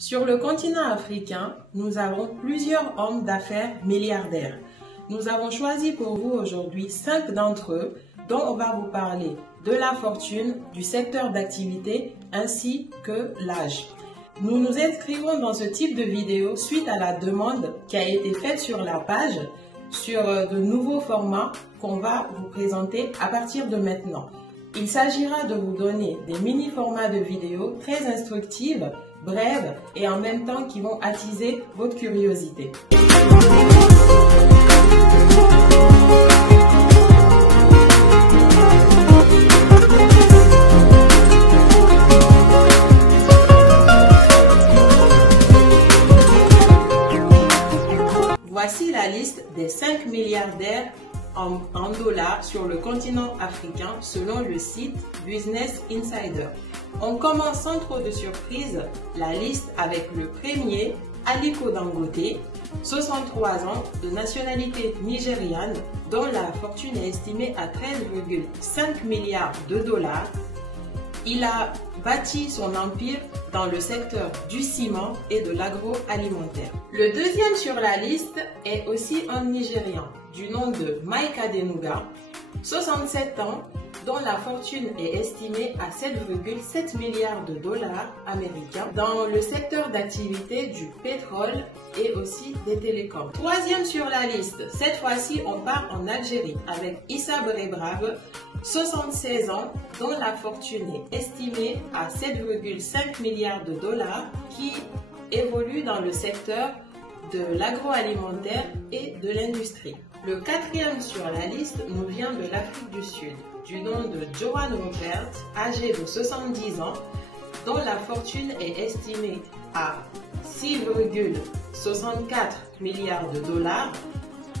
Sur le continent africain, nous avons plusieurs hommes d'affaires milliardaires. Nous avons choisi pour vous aujourd'hui 5 d'entre eux dont on va vous parler de la fortune, du secteur d'activité ainsi que l'âge. Nous nous inscrivons dans ce type de vidéo suite à la demande qui a été faite sur la page sur de nouveaux formats qu'on va vous présenter à partir de maintenant. Il s'agira de vous donner des mini-formats de vidéos très instructives, brèves et en même temps qui vont attiser votre curiosité. Voici la liste des 5 milliardaires en dollars sur le continent africain selon le site Business Insider. On commence sans trop de surprise la liste avec le premier, Aliko Dangote, 63 ans, de nationalité nigériane, dont la fortune est estimée à 13,5 milliards de dollars. Il a bâti son empire dans le secteur du ciment et de l'agroalimentaire. Le deuxième sur la liste est aussi un Nigérian du nom de Mike Adenuga, 67 ans, dont la fortune est estimée à 7,7 milliards de dollars américains dans le secteur d'activité du pétrole et aussi des télécoms. Troisième sur la liste, cette fois-ci on part en Algérie avec Issa Berebrave, 76 ans, dont la fortune est estimée à 7,5 milliards de dollars, qui évolue dans le secteur de l'agroalimentaire et de l'industrie. Le quatrième sur la liste nous vient de l'Afrique du Sud, du nom de Johan Rupert, âgé de 70 ans, dont la fortune est estimée à 6,64 milliards de dollars.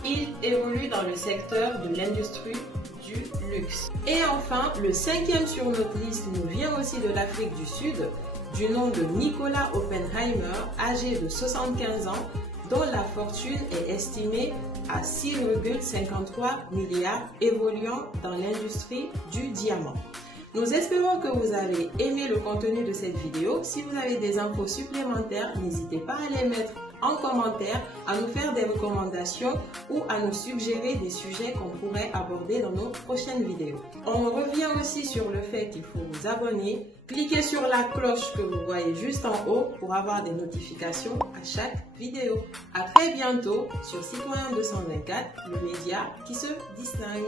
Il évolue dans le secteur de l'industrie du luxe. Et enfin, le cinquième sur notre liste nous vient aussi de l'Afrique du Sud, du nom de Nicolas Oppenheimer, âgé de 75 ans, dont la fortune est estimée à 6,53 milliards, évoluant dans l'industrie du diamant. Nous espérons que vous avez aimé le contenu de cette vidéo. Si vous avez des infos supplémentaires, n'hésitez pas à les mettre en commentaire, à nous faire des recommandations ou à nous suggérer des sujets qu'on pourrait aborder dans nos prochaines vidéos. On revient aussi sur le fait qu'il faut vous abonner. Cliquez sur la cloche que vous voyez juste en haut pour avoir des notifications à chaque vidéo. À très bientôt sur Citoyen 224, le média qui se distingue.